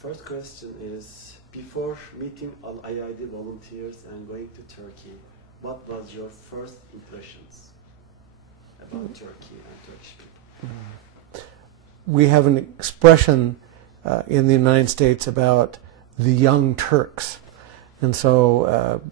First question is, before meeting Al-Ayadi volunteers and going to Turkey, what was your first impressions about Turkey and Turkish people? We have an expression in the United States about the young Turks. And so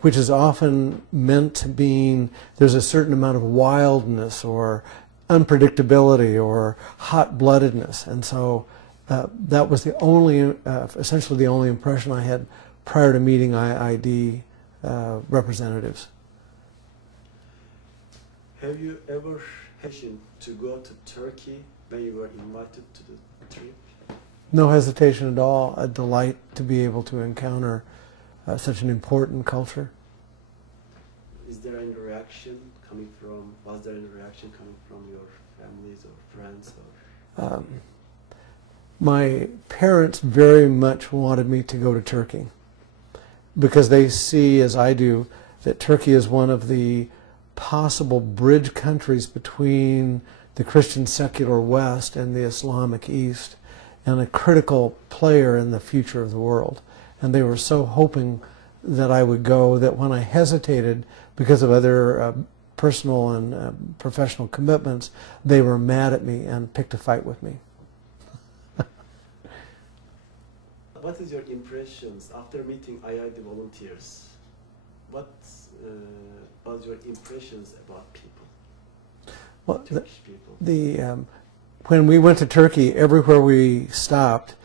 which is often meant to mean there's a certain amount of wildness or unpredictability or hot-bloodedness. And so that was the only, essentially the only impression I had prior to meeting IID representatives. Have you ever hesitated to go to Turkey when you were invited to the trip? No hesitation at all. A delight to be able to encounter such an important culture. Is there any reaction coming from, was there any reaction coming from your families or friends? Or? My parents very much wanted me to go to Turkey because they see, as I do, that Turkey is one of the possible bridge countries between the Christian secular West and the Islamic East, and a critical player in the future of the world. And they were so hoping that I would go that when I hesitated because of other personal and professional commitments, they were mad at me and picked a fight with me. What is your impressions after meeting IID volunteers? What was your impressions about people? Well, Turkish people? When we went to Turkey, everywhere we stopped,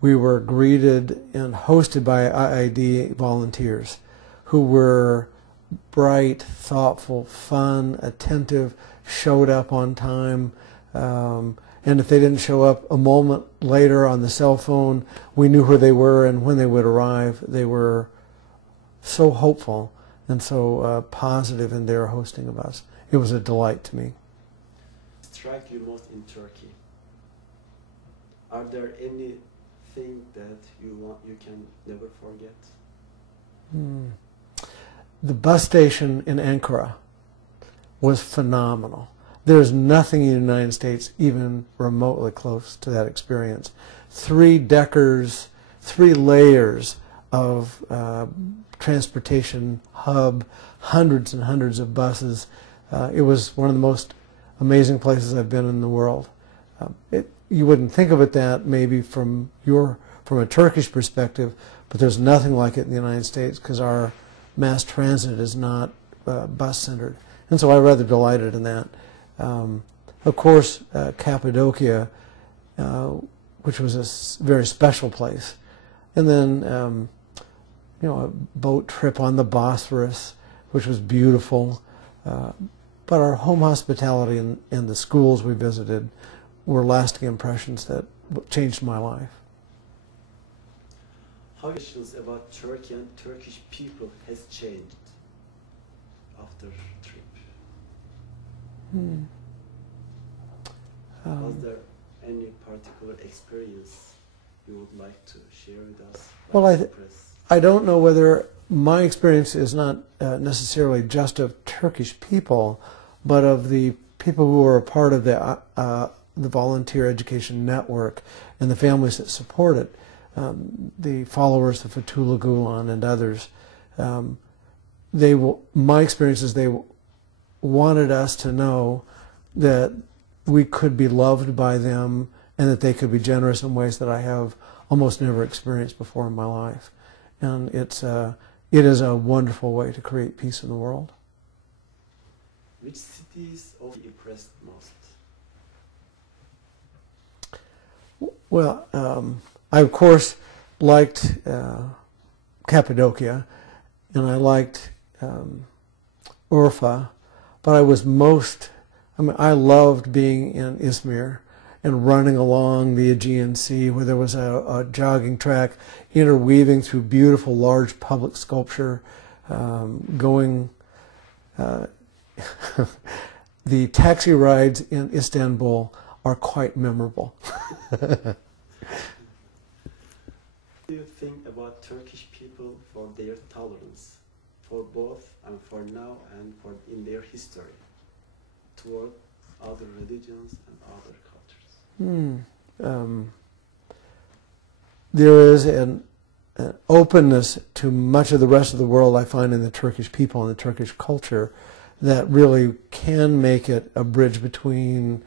we were greeted and hosted by IID volunteers who were bright, thoughtful, fun, attentive, showed up on time. And if they didn't show up a moment later on the cell phone, we knew where they were and when they would arrive. They were so hopeful and so positive in their hosting of us. It was a delight to me. Strike you most in Turkey? Are there anything that you can never forget? The bus station in Ankara was phenomenal. There's nothing in the United States even remotely close to that experience. 3 deckers, 3 layers of transportation hub, hundreds and hundreds of buses. It was one of the most amazing places I've been in the world. You wouldn't think of it that maybe from a Turkish perspective, but there's nothing like it in the United States because our mass transit is not bus-centered. And so I'm rather delighted in that. Of course, Cappadocia, which was a very special place. And then, a boat trip on the Bosphorus, which was beautiful. But our home hospitality and the schools we visited were lasting impressions that changed my life. How your impressions about Turkey and Turkish people has changed after the trip? Was there any particular experience you would like to share with us? Well, I don't know whether my experience is not necessarily just of Turkish people, but of the people who are a part of the volunteer education network and the families that support it, the followers of Fethullah Gulen and others. My experience is they wanted us to know that we could be loved by them and that they could be generous in ways that I have almost never experienced before in my life. And it is a wonderful way to create peace in the world. Which cities impressed most? Well, I of course liked Cappadocia, and I liked Urfa, but I loved being in Izmir and running along the Aegean Sea where there was a jogging track interweaving through beautiful large public sculpture, going the taxi rides in Istanbul are quite memorable. What do you think about Turkish people for their tolerance, for both and for now and for in their history, toward other religions and other cultures? there is an openness to much of the rest of the world I find in the Turkish people and the Turkish culture that really can make it a bridge between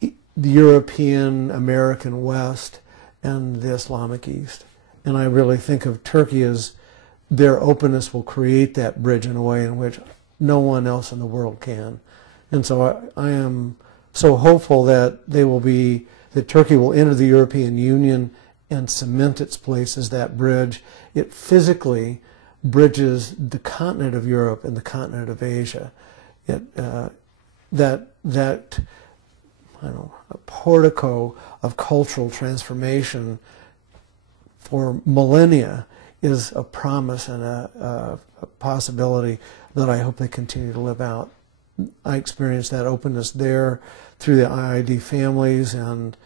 the European, American West and the Islamic East. And I really think of Turkey as their openness will create that bridge in a way in which no one else in the world can. And so I am so hopeful that that Turkey will enter the European Union and cement its place as that bridge. It physically bridges the continent of Europe and the continent of Asia. That I don't know, a portico of cultural transformation for millennia is a promise and a possibility that I hope they continue to live out. I experienced that openness there through the IID families, and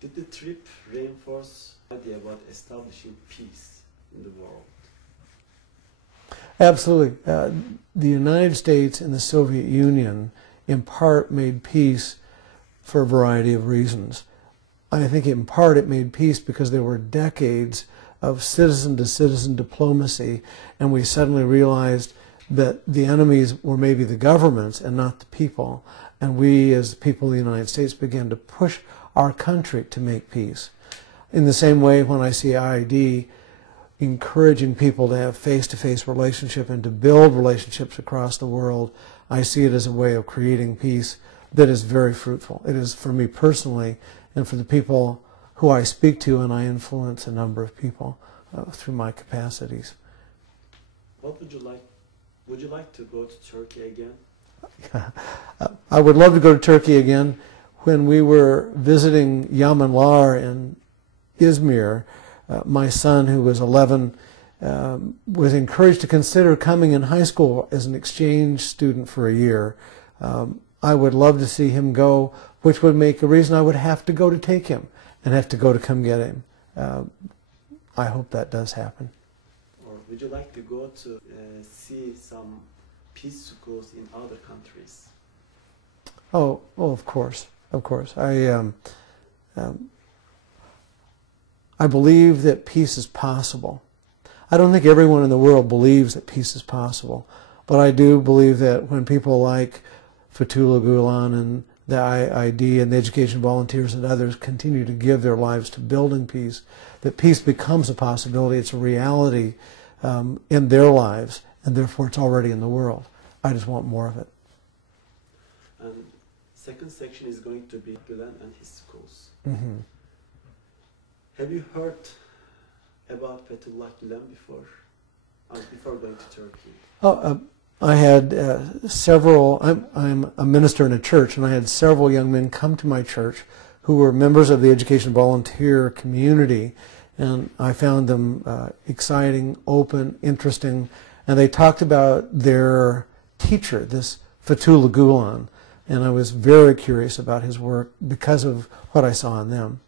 did the trip reinforce the idea about establishing peace in the world? Absolutely. The United States and the Soviet Union in part made peace for a variety of reasons. I think in part it made peace because there were decades of citizen-to-citizen diplomacy, and we suddenly realized that the enemies were maybe the governments and not the people, and we as the people of the United States began to push our country to make peace. In the same way, when I see IID encouraging people to have face-to-face relationship and to build relationships across the world, I see it as a way of creating peace that is very fruitful. It is for me personally and for the people who I speak to, and I influence a number of people through my capacities. What would you like? Would you like to go to Turkey again? I would love to go to Turkey again. When we were visiting Yamanlar in Izmir, my son, who was 11, was encouraged to consider coming in high school as an exchange student for a year. I would love to see him go, which would make a reason I would have to go to take him and have to go to come get him. I hope that does happen. Or would you like to go to see some peace schools in other countries? Oh, of course, of course. I believe that peace is possible. I don't think everyone in the world believes that peace is possible, but I do believe that when people like Fethullah Gulen and the IID and the education volunteers and others continue to give their lives to building peace, that peace becomes a possibility. It's a reality in their lives, and therefore it's already in the world. I just want more of it. And second section is going to be Gulen and his schools. Mm-hmm. Have you heard about Fethullah Gulen before going to Turkey? Oh, I had several. I'm a minister in a church, and I had several young men come to my church who were members of the education volunteer community, and I found them exciting, open, interesting, and they talked about their teacher, this Fethullah Gulen, and I was very curious about his work because of what I saw in them.